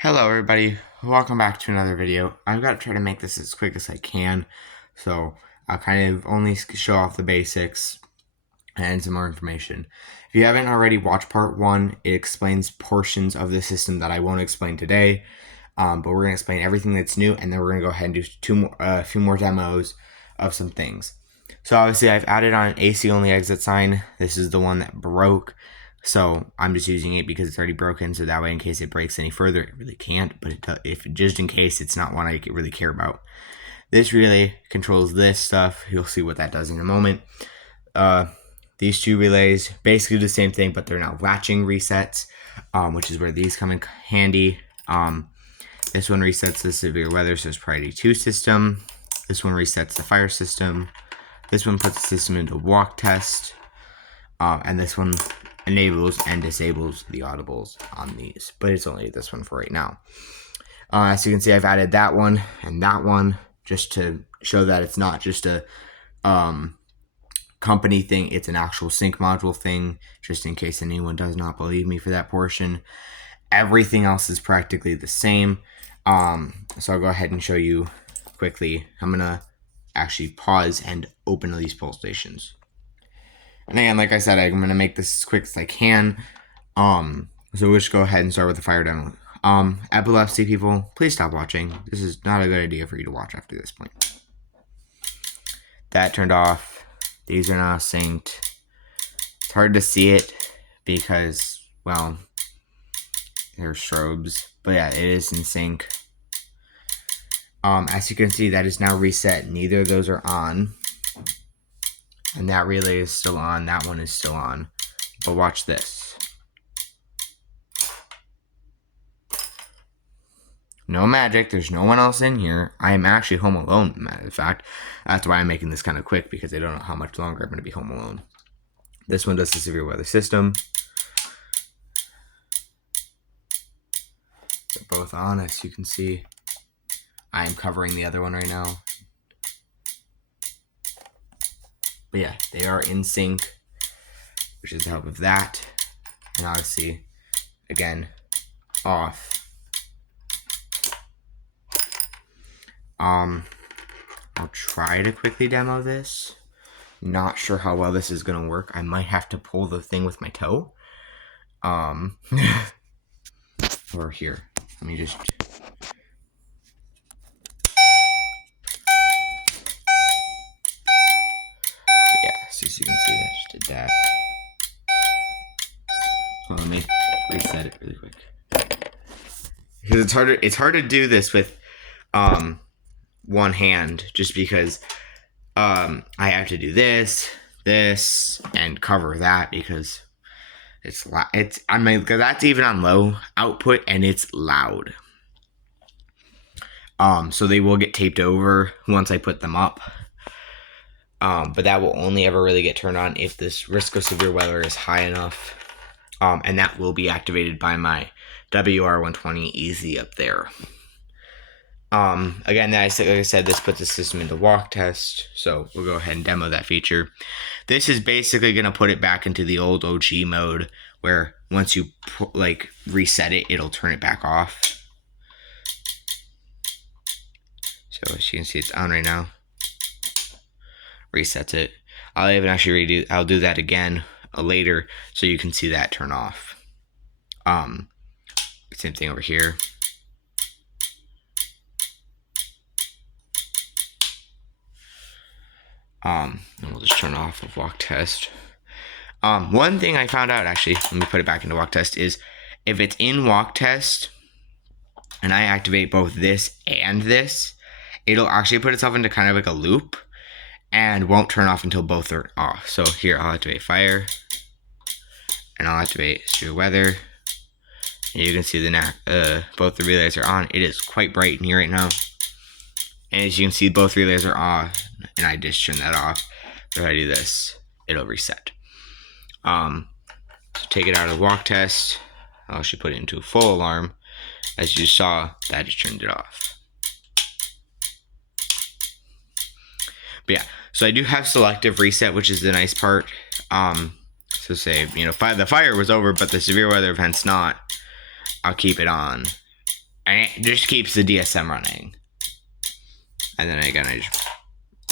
Hello everybody, welcome back to another video. I've got to try to make this as quick as I can, so I'll kind of only show off the basics and some more information. If you haven't already watched part 1, it explains portions of the system that I won't explain today, but we're going to explain everything that's new, and then we're going to go ahead and do a few more demos of some things. So obviously I've added on an AC only exit sign. This is the one that broke. So I'm just using it because it's already broken, so that way in case it breaks any further, it really can't, but if just in case, it's not one I really care about. This relay controls this stuff. You'll see what that does in a moment. These two relays basically do the same thing, but they're now latching resets, which is where these come in handy. This one resets the severe weather, so it's priority 2 system. This one resets the fire system. This one puts the system into walk test, and this one enables and disables the audibles on these, but it's only this one for right now. As you can see, I've added that one and that one just to show that it's not just a company thing, it's an actual sync module thing, just in case anyone does not believe me for that portion. Everything else is practically the same. So I'll go ahead and show you quickly. I'm gonna actually pause and open these pull stations. And again, like I said, I'm going to make this as quick as I can. So we'll just go ahead and start with the fire demo. Epilepsy people, please stop watching. This is not a good idea for you to watch after this point. That turned off. These are now synced. It's hard to see it because, well, they're strobes. But yeah, it is in sync. As you can see, that is now reset. Neither of those are on. And that relay is still on. That one is still on. But watch this. No magic. There's no one else in here. I am actually home alone, matter of fact. That's why I'm making this kind of quick, because I don't know how much longer I'm going to be home alone. This one does the severe weather system. They're both on, as you can see. I am covering the other one right now. But yeah, they are in sync, which is the help of that. And obviously, again, off. I'll try to quickly demo this. Not sure how well this is going to work. I might have to pull the thing with my toe. Or here. Let me just... As you can see, that just did that. So let me reset it really quick. Because it's hard to do this with one hand, just because I have to do this, and cover that because because that's even on low output and it's loud. So they will get taped over once I put them up. But that will only ever really get turned on if this risk of severe weather is high enough. And that will be activated by my WR120 Easy up there. Again, like I said, this puts the system into walk test. So we'll go ahead and demo that feature. This is basically going to put it back into the old OG mode, where once you reset it, it'll turn it back off. So as you can see, it's on right now. Resets it. I'll even actually I'll do that again later so you can see that turn off. Same thing over here. And we'll just turn off of walk test. One thing I found out, actually, let me put it back into walk test, is if it's in walk test and I activate both this and this, it'll actually put itself into kind of like a loop and won't turn off until both are off. So here, I'll activate fire, and I'll activate severe weather. And you can see both the relays are on. It is quite bright in here right now. And as you can see, both relays are off, and I just turn that off. If I do this, it'll reset. So take it out of the walk test. I'll actually put it into full alarm. As you saw, that just turned it off. But yeah, so I do have selective reset, which is the nice part. So say, the fire was over, but the severe weather event's not. I'll keep it on. And it just keeps the DSM running. And then again, I just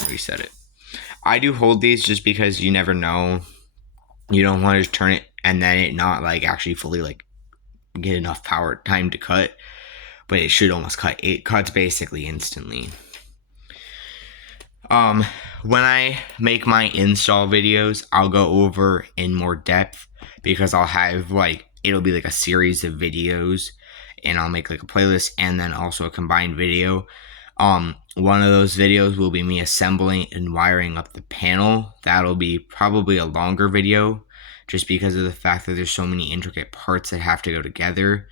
reset it. I do hold these just because you never know. You don't want to just turn it and then it not like actually fully like get enough power time to cut. But it should almost cut. It cuts basically instantly. When I make my install videos, I'll go over in more depth because I'll have like, it'll be like a series of videos and I'll make like a playlist and then also a combined video. One of those videos will be me assembling and wiring up the panel. That'll be probably a longer video just because of the fact that there's so many intricate parts that have to go together.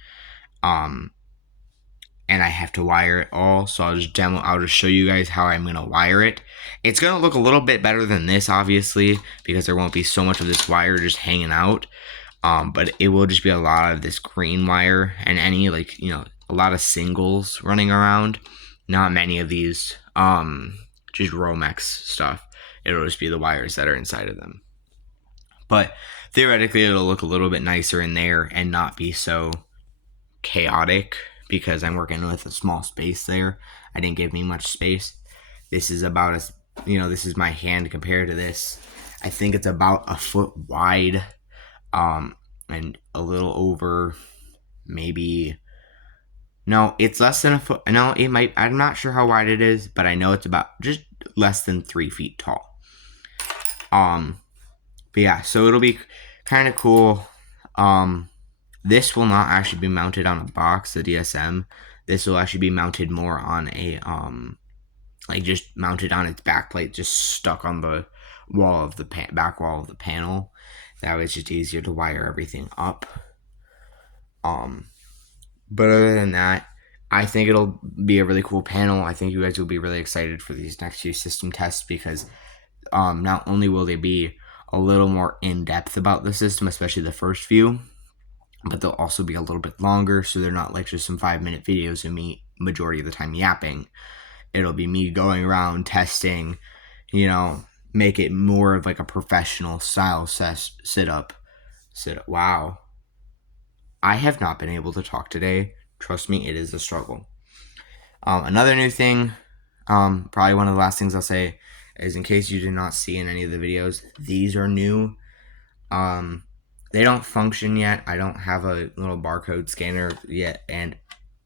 And I have to wire it all. So I'll just show you guys how I'm going to wire it. It's going to look a little bit better than this, obviously, because there won't be so much of this wire just hanging out. But it will just be a lot of this green wire and any, like, you know, a lot of singles running around. Not many of these, just Romex stuff. It'll just be the wires that are inside of them. But theoretically, it'll look a little bit nicer in there and not be so chaotic because I'm working with a small space there. I didn't give me much space. This is about as, you know, this is my hand compared to this. I think it's about a foot wide, and a little over, maybe, no, it's less than a foot. No, it might, I'm not sure how wide it is, but I know it's about just less than 3 feet tall. But yeah, so it'll be kind of cool. This will not actually be mounted on a box, the DSM. This will actually be mounted more on a, like just mounted on its back plate, just stuck on the wall of the back wall of the panel. That way it's just easier to wire everything up. But other than that, I think it'll be a really cool panel. I think you guys will be really excited for these next few system tests because not only will they be a little more in-depth about the system, especially the first few, but they'll also be a little bit longer, so they're not like just some 5-minute videos of me majority of the time yapping. It'll be me going around testing, you know, make it more of like a professional style sit-up. Wow. I have not been able to talk today. Trust me, it is a struggle. Another new thing, probably one of the last things I'll say is in case you did not see in any of the videos, these are new. They don't function yet. I don't have a little barcode scanner yet, and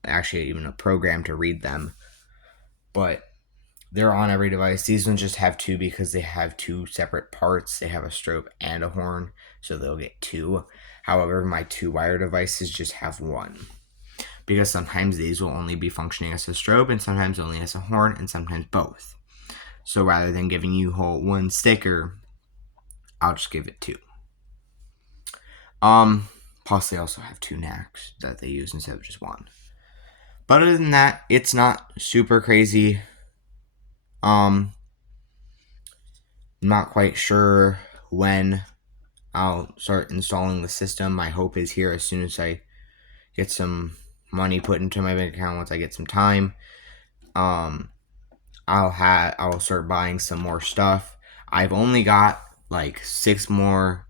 actually even a program to read them. But they're on every device. These ones just have two because they have two separate parts. They have a strobe and a horn, so they'll get two. However, my 2-wire devices just have one. Because sometimes these will only be functioning as a strobe, and sometimes only as a horn, and sometimes both. So rather than giving you one sticker, I'll just give it 2. Plus they also have 2 NACs that they use instead of just 1. But other than that, it's not super crazy. I'm not quite sure when I'll start installing the system. My hope is here as soon as I get some money put into my bank account, once I get some time. I'll start buying some more stuff. I've only got like 6 more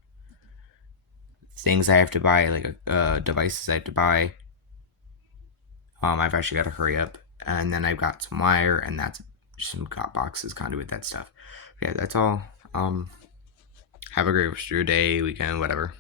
things I have to buy, like devices I have to buy. I've actually got to hurry up, and then I've got some wire, and that's some boxes, conduit, that stuff. Yeah, that's all. Have a great rest of your day, weekend, whatever.